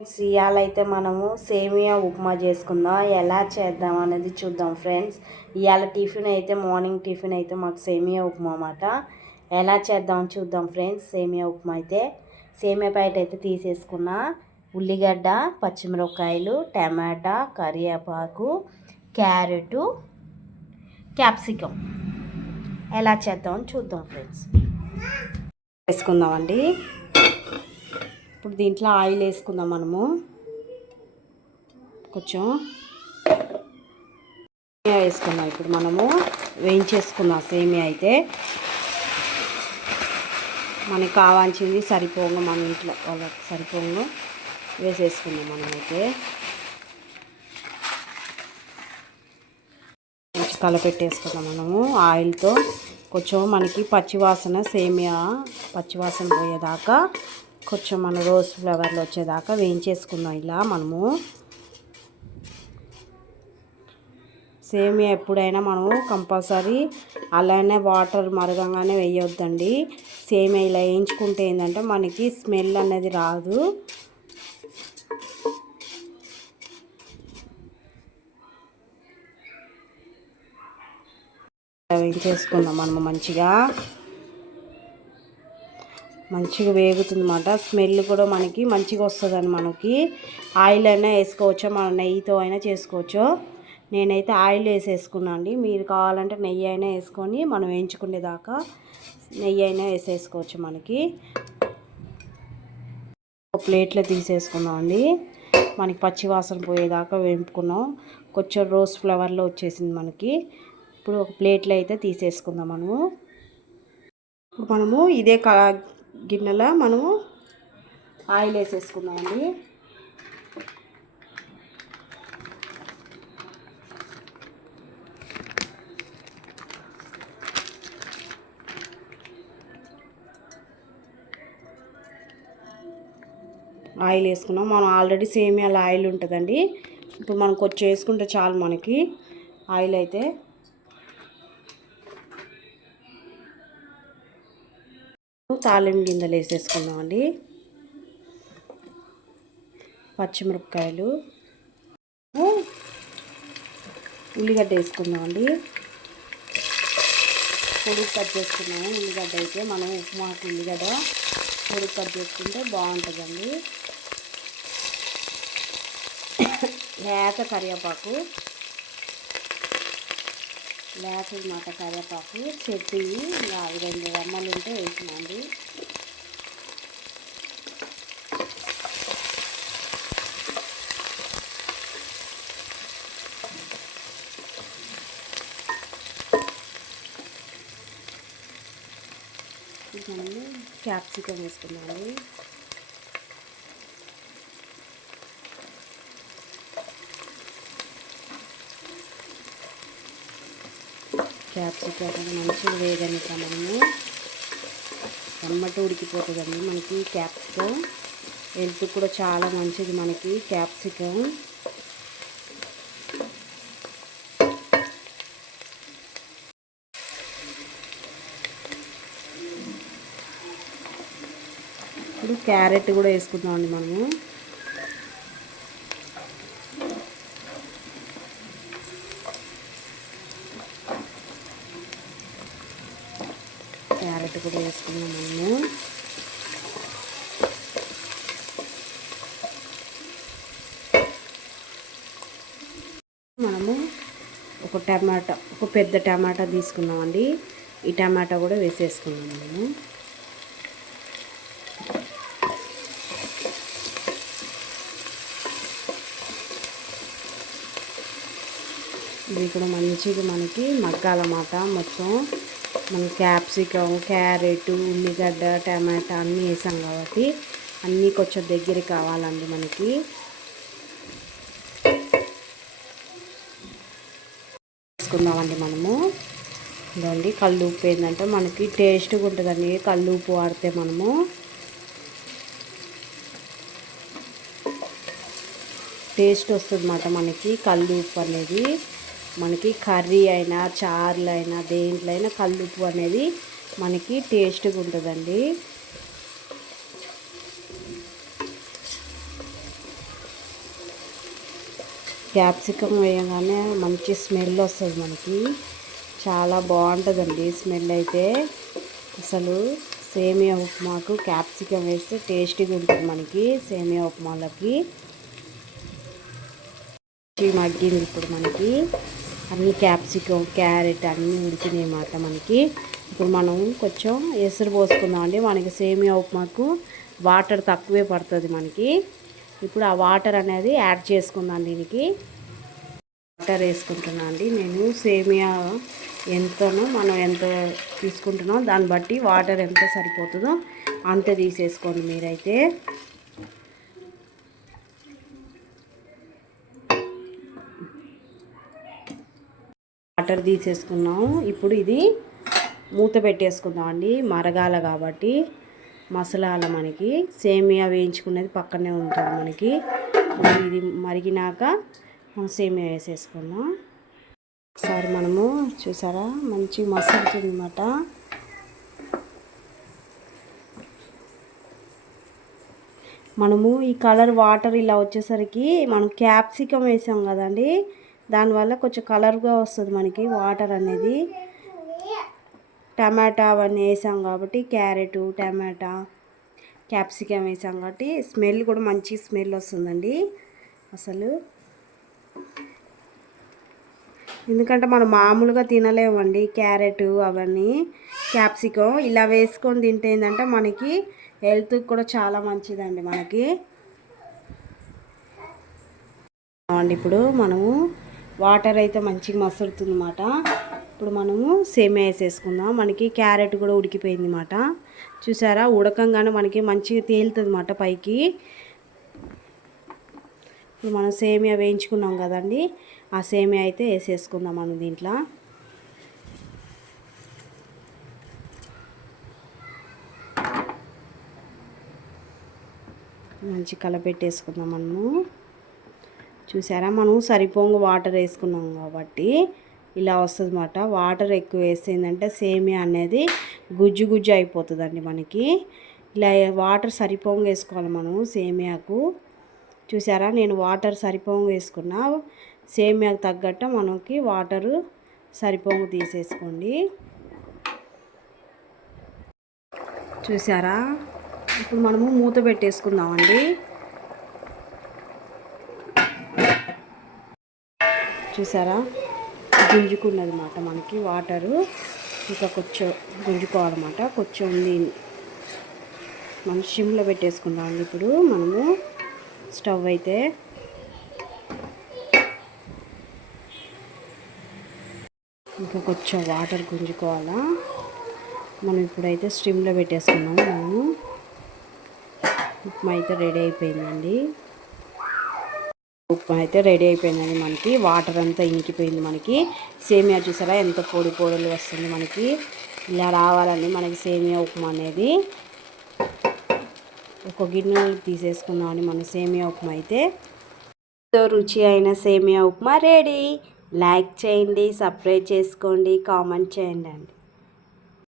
ఇవాళైతే మనము సేమియా ఉప్మా చేసుకుందాం. ఎలా చేద్దాం అనేది చూద్దాం ఫ్రెండ్స్. ఇవాళ టిఫిన్ అయితే మార్నింగ్ టిఫిన్ అయితే మాకు సేమియా ఉప్మా అన్నమాట. ఎలా చేద్దాం చూద్దాం ఫ్రెండ్స్. సేమియా ఉప్మా అయితే సేమియా ప్యాకెట్ అయితే తీసేసుకున్నా. ఉల్లిగడ్డ, పచ్చిమిరపకాయలు, టమాటా, కరివేపాకు, క్యారెటు, క్యాప్సికం ఎలా చేద్దామని చూద్దాం ఫ్రెండ్స్. వేసుకుందామండి. ఇప్పుడు దీంట్లో ఆయిల్ వేసుకుందాం. మనము కొంచెం సేమియా వేసుకుందాం. ఇప్పుడు మనము వేయించేసుకుందాం. సేమియా అయితే మనకి కావాల్సింది సరిపోగా మన ఇంట్లో వాళ్ళకి సరిపోగా వేసేసుకుందాం. మనమైతే కొంచెం కలపెట్టేసుకుందాం. మనము ఆయిల్తో కొంచెం మనకి పచ్చివాసన సేమియా పచ్చివాసన పోయేదాకా కొంచెం మన రోజ్ ఫ్లేవర్లో వచ్చేదాకా వేయించేసుకుందాం. ఇలా మనము సేమియా ఎప్పుడైనా మనము కంపల్సరీ అలానే వాటర్ మరగంగానే వేయొద్దండి. సేమియా ఇలా వేయించుకుంటే ఏంటంటే మనకి స్మెల్ అనేది రాదు. వేయించేసుకుందాం. మనము మంచిగా వేగుతుంది అన్నమాట. స్మెల్ కూడా మనకి మంచిగా వస్తుందని మనకి ఆయిల్ అయినా వేసుకోవచ్చు, మనం నెయ్యితో అయినా చేసుకోవచ్చు. నేనైతే ఆయిల్ వేసేసుకున్నాను అండి. మీరు కావాలంటే నెయ్యి అయినా వేసుకొని మనం వేయించుకునేదాకా నెయ్యి అయినా వేసేసుకోవచ్చు. మనకి ఒక ప్లేట్లో తీసేసుకున్నాం అండి. మనకి పచ్చివాసన పోయేదాకా వేపుకున్నాం. కొంచెం రోజ్ ఫ్లవర్లో వచ్చేసింది మనకి. ఇప్పుడు ఒక ప్లేట్లో అయితే తీసేసుకుందాం. మనము ఇదే గిన్నెలో మనము ఆయిల్ వేసేసుకుందామండి. ఆయిల్ వేసుకున్నాం. మనం ఆల్రెడీ సేమియాలో ఆయిల్ ఉంటుందండి. ఇప్పుడు మనం కొంచెం వేసుకుంటే చాలు మనకి ఆయిల్ అయితే. తాలింపు గింజలు వేసేసుకుందామండి. పచ్చిమిరపకాయలు, ఉల్లిగడ్డ వేసుకుందామండి. పొడి కట్ చేసుకున్నాము. ఉల్లిగడ్డ అయితే మనం ఉప్మాకి ఉల్లిగడ్డ పొడి కట్ చేసుకుంటే బాగుంటుందండి. లేత కరివేపాకు, మాట కరివేపాకు చెట్టు 2 రెమ్మలు ఉంటే వేసినండి. క్యాప్సికం వేసుకున్నాను. క్యాప్సికం మంచిగా వేగనిక మనము టమాటో ఉడికిపోతుందండి. మనకి క్యాప్సికం హెల్త్ కూడా చాలా మంచిది. మనకి క్యాప్సికం ఇప్పుడు క్యారెట్ కూడా వేసుకుందామండి. మనము క్యారెట్ కూడా వేసుకున్నాము. మనము ఒక పెద్ద టమాటా తీసుకున్నామండి. ఈ టమాటా కూడా వేసేసుకున్నాము. మనము ఇది కూడా మంచిగా మనకి మగ్గాలన్నమాట. మొత్తం మన క్యాప్సికం, క్యారెట్, ఉల్లిగడ్డ, టమాటా అన్నీ వేసాం కాబట్టి అన్నీ కొంచెం దగ్గరికి కావాలండి. మనకి వేసుకుందామండి. మనము ఇదండి కళ్ళు ఉప్పు ఏంటంటే మనకి టేస్ట్గా ఉంటుందండి. కళ్ళు ఉప్పు వాడితే మనము టేస్ట్ వస్తుంది అన్నమాట. మనకి కళ్ళు ఉప్పు అనేది మనకి కర్రీ అయినా చారులు అయినా దేంట్లో అయినా కల్లుప్పు అనేది మనకి టేస్ట్గా ఉంటుందండి. క్యాప్సికమ్ వేయగానే మంచి స్మెల్ వస్తుంది మనకి, చాలా బాగుంటుందండి స్మెల్ అయితే. అసలు సేమియా ఉప్మాకు క్యాప్సికమ్ వేస్తే టేస్టీగా ఉంటుంది మనకి సేమియా ఉప్మాలకి. మగ్గింది ఇప్పుడు మనకి, అన్ని క్యాప్సికమ్ క్యారెట్ అన్నీ ఉడికినాయి అన్నమాట మనకి. ఇప్పుడు మనం కొంచెం ఎసురు పోసుకుందాం అండి. మనకి సేమియా ఉప్మాకు వాటర్ తక్కువే పడుతుంది మనకి. ఇప్పుడు ఆ వాటర్ అనేది యాడ్ చేసుకుందాం. దీనికి వాటర్ వేసుకుంటున్నా అండి నేను. సేమియా ఎంతనో మనం ఎంత తీసుకుంటున్నాం దాన్ని బట్టి వాటర్ ఎంత సరిపోతుందో అంతే తీసేసుకోండి మీరైతే. వాటర్ తీసేసుకున్నాం. ఇప్పుడు ఇది మూత పెట్టేసుకుందాం అండి, మరగాల కాబట్టి మసాలాల మనకి సేమియా వేయించుకునేది పక్కనే ఉంటుంది మనకి. ఇది మరిగినాక సేమియా వేసేసుకుందాం. ఒకసారి మనము చూసారా మంచి మసులుతుంది అన్నమాట. మనము ఈ కలర్ వాటర్ ఇలా వచ్చేసరికి మనం క్యాప్సికమ్ వేసాం కదండి, దానివల్ల కొంచెం కలర్గా వస్తుంది మనకి వాటర్ అనేది. టమాటా అవన్నీ వేసాం కాబట్టి, క్యారెట్ టమాటా క్యాప్సికమ్ వేసాం కాబట్టి స్మెల్ కూడా మంచి స్మెల్ వస్తుందండి అసలు. ఎందుకంటే మనం మామూలుగా తినలేమండి క్యారెట్ అవన్నీ. క్యాప్సికమ్ ఇలా వేసుకొని తింటే ఏంటంటే మనకి హెల్త్కి కూడా చాలా మంచిదండి మనకి. ఇప్పుడు మనము వాటర్ అయితే మంచిగా మసులుతుంది అన్నమాట. ఇప్పుడు మనము సేమియా వేసేసుకుందాం. మనకి క్యారెట్ కూడా ఉడికిపోయింది అన్నమాట. చూసారా ఉడకంగానే మనకి మంచిగా తేలుతుంది అన్నమాట పైకి. ఇప్పుడు మనం సేమియా వేయించుకున్నాం కదండి, ఆ సేమియా అయితే వేసేసుకుందాం మనం దీంట్లో. మంచి కలపెట్టేసుకుందాం మనము. చూసారా మనం సరిపోంగు వాటర్ వేసుకున్నాం కాబట్టి ఇలా వస్తుంది అన్నమాట. వాటర్ ఎక్కువ వేసిందంటే సేమియా అనేది గుజ్జు గుజ్జు అయిపోతుందండి మనకి. ఇలా వాటర్ సరిపోంగు వేసుకోవాలి మనము సేమియాకు. చూసారా నేను వాటర్ సరిపోంగు వేసుకున్నా. సేమియాకు తగ్గట్టు మనకి వాటరు సరిపోంగు తీసేసుకోండి. చూసారా ఇప్పుడు మనము మూత పెట్టేసుకుందామండి. చూసారా గుంజుకున్నది అన్నమాట మనకి వాటరు. ఇంకా కొంచెం గుంజుకోవాలన్నమాట. కొంచెం ఉంది మనం సిమ్లో పెట్టేసుకుందామండి. ఇప్పుడు మనము స్టవ్ అయితే ఇంకా కొంచెం వాటర్ గుంజుకోవాలా. మనం ఇప్పుడైతే స్టిమ్లో పెట్టేసుకున్నాము. మనము ఉప్మా అయితే రెడీ అయిపోయిందండి. ఉప్మా అయితే రెడీ అయిపోయిందండి మనకి. వాటర్ అంతా ఇంకిపోయింది మనకి. సేమియా చూసారా ఎంత పొడి పొడులు వస్తుంది మనకి. ఇలా రావాలండి మనకి సేమియా ఉప్మా అనేది. ఒక గిన్నెలు తీసేసుకున్నామని మన సేమియా ఉప్మా అయితే. రుచి అయిన సేమియా ఉప్మా రెడీ. లైక్ చేయండి, సబ్స్క్రైబ్ చేసుకోండి, కామెంట్ చేయండి అండి.